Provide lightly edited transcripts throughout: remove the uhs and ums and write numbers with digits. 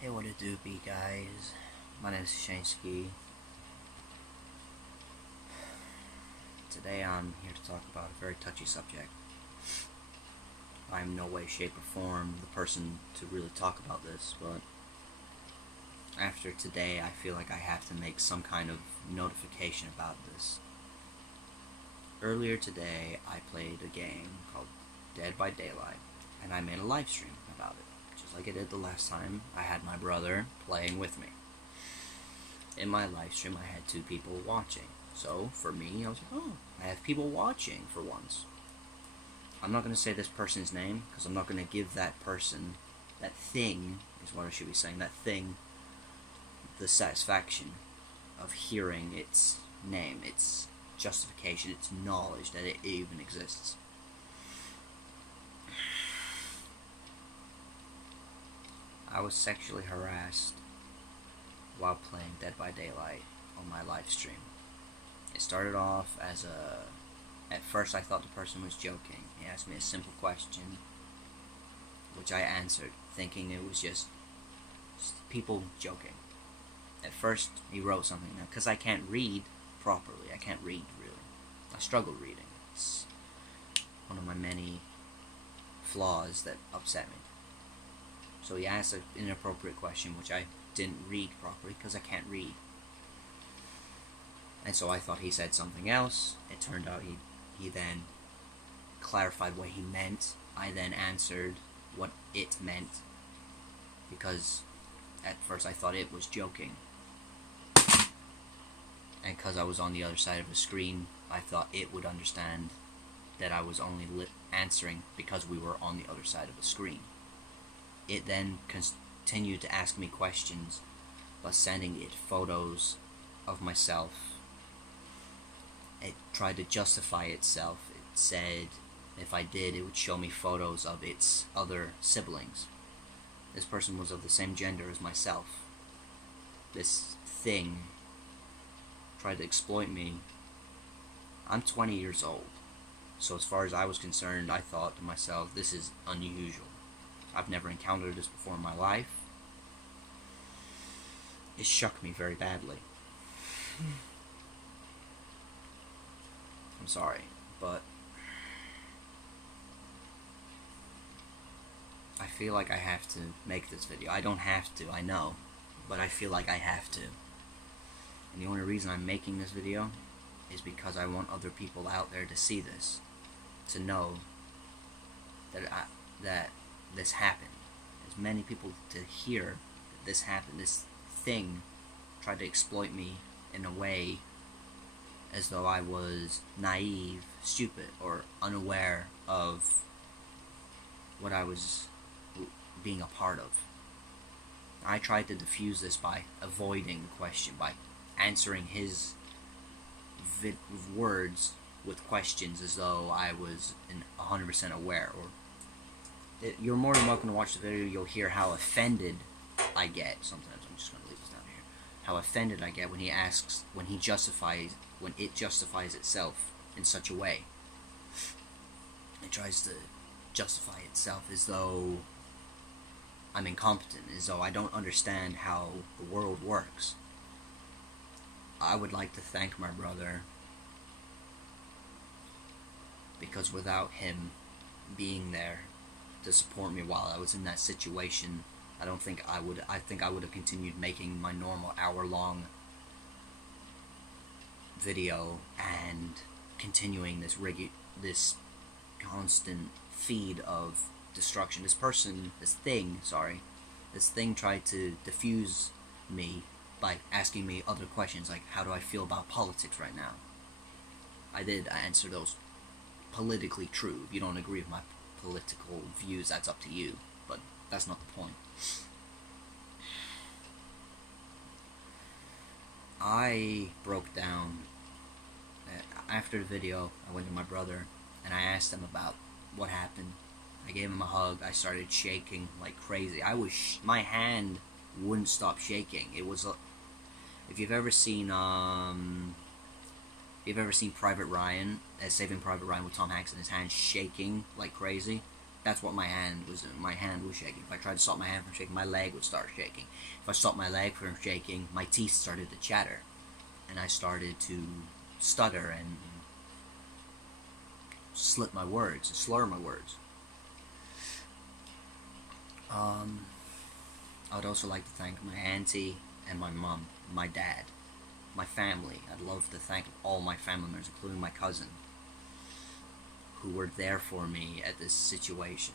Hey, what it do be, guys? My name is Shansky. Today I'm here to talk about a very touchy subject. I'm no way, shape, or form the person to really talk about this, but after today I feel like I have to make some kind of notification about this. Earlier today I played a game called Dead by Daylight, and I made a live stream about it. Just like I did the last time, I had my brother playing with me. In my live stream, I had 2 people watching. So, for me, I was like, oh, I have people watching for once. I'm not going to say this person's name, because I'm not going to give that person, that thing, is what I should be saying, that thing, the satisfaction of hearing its name, its justification, its knowledge that it even exists. I was sexually harassed while playing Dead by Daylight on my live stream. It started off as at first I thought the person was joking. He asked me a simple question, which I answered, thinking it was just people joking. At first he wrote something, because I can't read properly. I can't read, really. I struggle reading. It's one of my many flaws that upset me. So he asked an inappropriate question, which I didn't read properly because I can't read. And so I thought he said something else. It turned out he then clarified what he meant. I then answered what it meant, because at first I thought it was joking. And because I was on the other side of the screen, I thought it would understand that I was only answering because we were on the other side of the screen. It then continued to ask me questions by sending it photos of myself. It tried to justify itself. It said if I did, it would show me photos of its other siblings. This person was of the same gender as myself. This thing tried to exploit me. I'm 20 years old, so as far as I was concerned, I thought to myself, this is unusual. I've never encountered this before in my life. It shook me very badly. I'm sorry, but I feel like I have to make this video. I don't have to, I know, but I feel like I have to. And the only reason I'm making this video is because I want other people out there to see this, to know that this happened. As many people to hear that this happened. This thing tried to exploit me in a way as though I was naive, stupid, or unaware of what I was being a part of. I tried to diffuse this by avoiding the question, by answering his words with questions as though I was 100% aware. Or you're more than welcome to watch the video. You'll hear how offended I get sometimes. I'm just going to leave this down here. How offended I get when he asks, when it justifies itself in such a way. It tries to justify itself as though I'm incompetent, as though I don't understand how the world works. I would like to thank my brother, because without him being there to support me while I was in that situation, I think I would have continued making my normal hour-long video and continuing this constant feed of destruction. This thing tried to diffuse me by asking me other questions, like how do I feel about politics right now. I answer those politically true. If you don't agree with my political views, that's up to you, but that's not the point. I broke down. After the video, I went to my brother and I asked him about what happened. I gave him a hug. I started shaking like crazy. My hand wouldn't stop shaking. It was if you've ever seen Private Ryan, Saving Private Ryan with Tom Hanks, and his hand shaking like crazy, That's what my hand was shaking. If I tried to stop my hand from shaking, my leg would start shaking. If I stopped my leg from shaking, my teeth started to chatter. And I started to stutter and slip my words, slur my words. I would also like to thank my auntie and my mom, my dad, my family. I'd love to thank all my family members, including my cousin, who were there for me at this situation.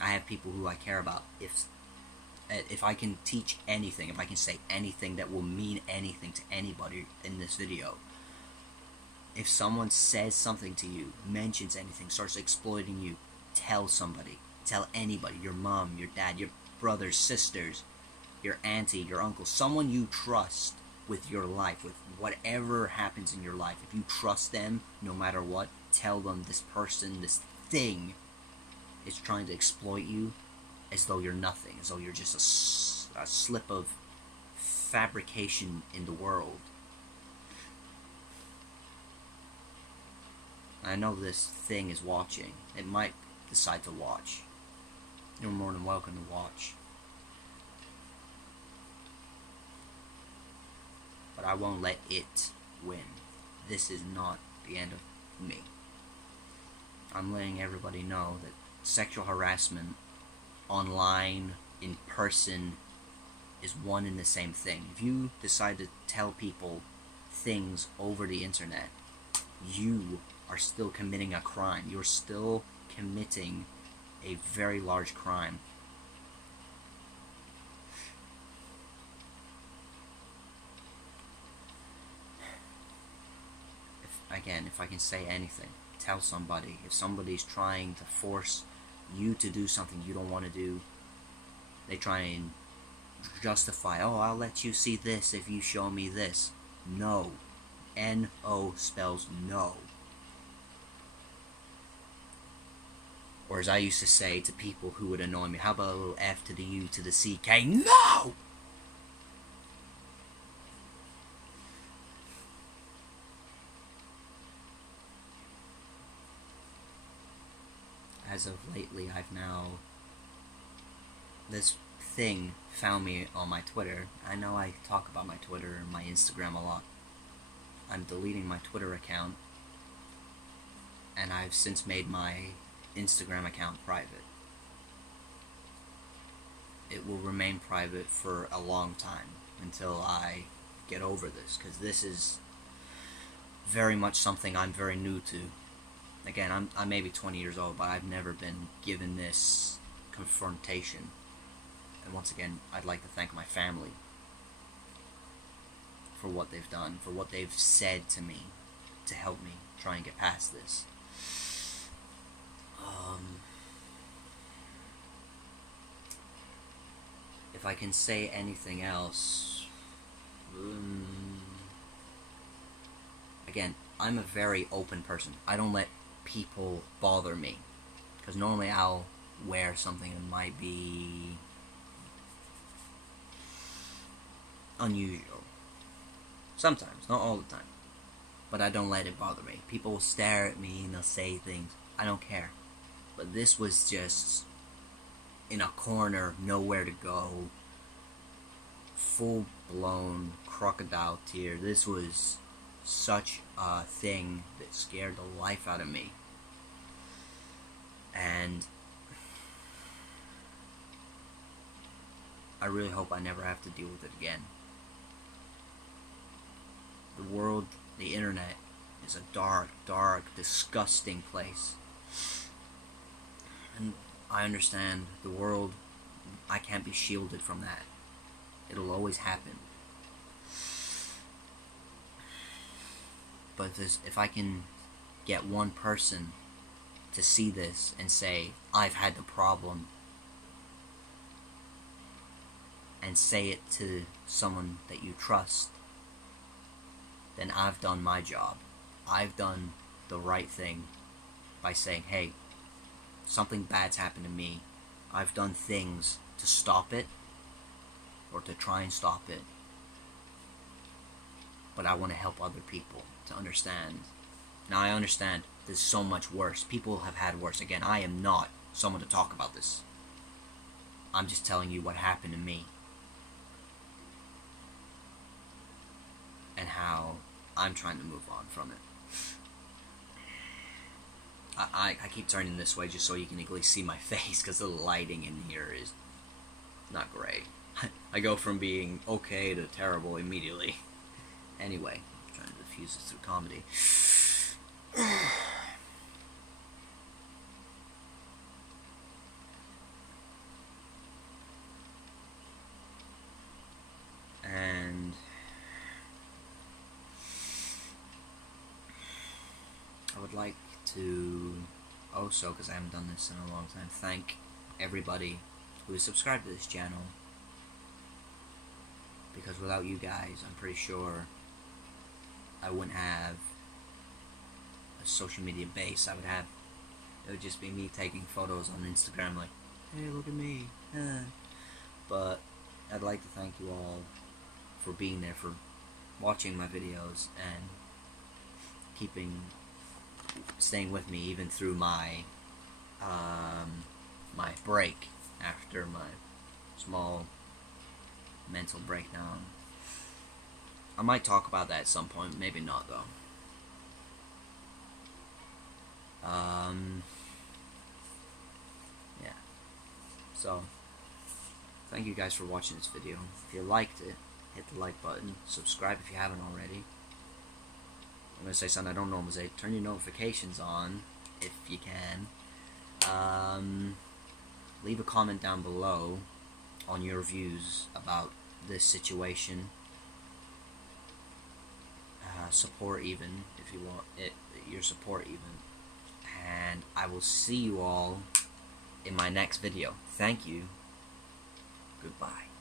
I have people who I care about. If I can teach anything, if I can say anything that will mean anything to anybody in this video, if someone says something to you, mentions anything, starts exploiting you, tell somebody. Tell anybody, your mom, your dad, your brothers, sisters, your auntie, your uncle, someone you trust with your life, with whatever happens in your life. If you trust them, no matter what, tell them this person, this thing is trying to exploit you as though you're nothing, as though you're just a slip of fabrication in the world. I know this thing is watching. It might decide to watch. You're more than welcome to watch. But I won't let it win. This is not the end of me. I'm letting everybody know that sexual harassment online, in person, is one and the same thing. If you decide to tell people things over the internet, you are still committing a crime. You're still committing a very large crime. If I can say anything, tell somebody. If somebody's trying to force you to do something you don't want to do, they try and justify, oh, I'll let you see this if you show me this. No. N-O spells no. Or as I used to say to people who would annoy me, how about a little F to the U to the CK? No! As of lately, this thing found me on my Twitter. I know I talk about my Twitter and my Instagram a lot. I'm deleting my Twitter account, and I've since made my Instagram account private. It will remain private for a long time until I get over this, because this is very much something I'm very new to. Again, I may be 20 years old, but I've never been given this confrontation. And once again, I'd like to thank my family for what they've done, for what they've said to me to help me try and get past this. If I can say anything else, again, I'm a very open person. I don't let people bother me, because normally I'll wear something that might be unusual. Sometimes, not all the time, but I don't let it bother me. People will stare at me and they'll say things. I don't care. But this was just in a corner, nowhere to go, full-blown crocodile tear. This was such a thing that scared the life out of me. And I really hope I never have to deal with it again. The world, the internet, is a dark, dark, disgusting place. And I understand the world, I can't be shielded from that. It'll always happen. But if I can get one person to see this and say, I've had the problem, and say it to someone that you trust, then I've done my job. I've done the right thing by saying, hey, something bad's happened to me. I've done things to stop it, or to try and stop it. But I want to help other people to understand. Now I understand there's so much worse. People have had worse. Again, I am not someone to talk about this. I'm just telling you what happened to me. And how I'm trying to move on from it. I keep turning this way just so you can at least see my face, because the lighting in here is not great. I go from being okay to terrible immediately. Anyway, I'm trying to diffuse this through comedy. And I would like to also, because I haven't done this in a long time, thank everybody who is subscribed to this channel, because without you guys, I'm pretty sure I wouldn't have a social media base. It would just be me taking photos on Instagram like, hey, look at me. But I'd like to thank you all for being there, for watching my videos and staying with me even through my my break after my small mental breakdown. I might talk about that at some point, maybe not though. Yeah. So, thank you guys for watching this video. If you liked it, hit the like button. Subscribe if you haven't already. I'm going to say something I don't normally say. Turn your notifications on if you can. Leave a comment down below on your views about this situation. Support even, if you want it, your support even. And I will see you all in my next video. Thank you. Goodbye.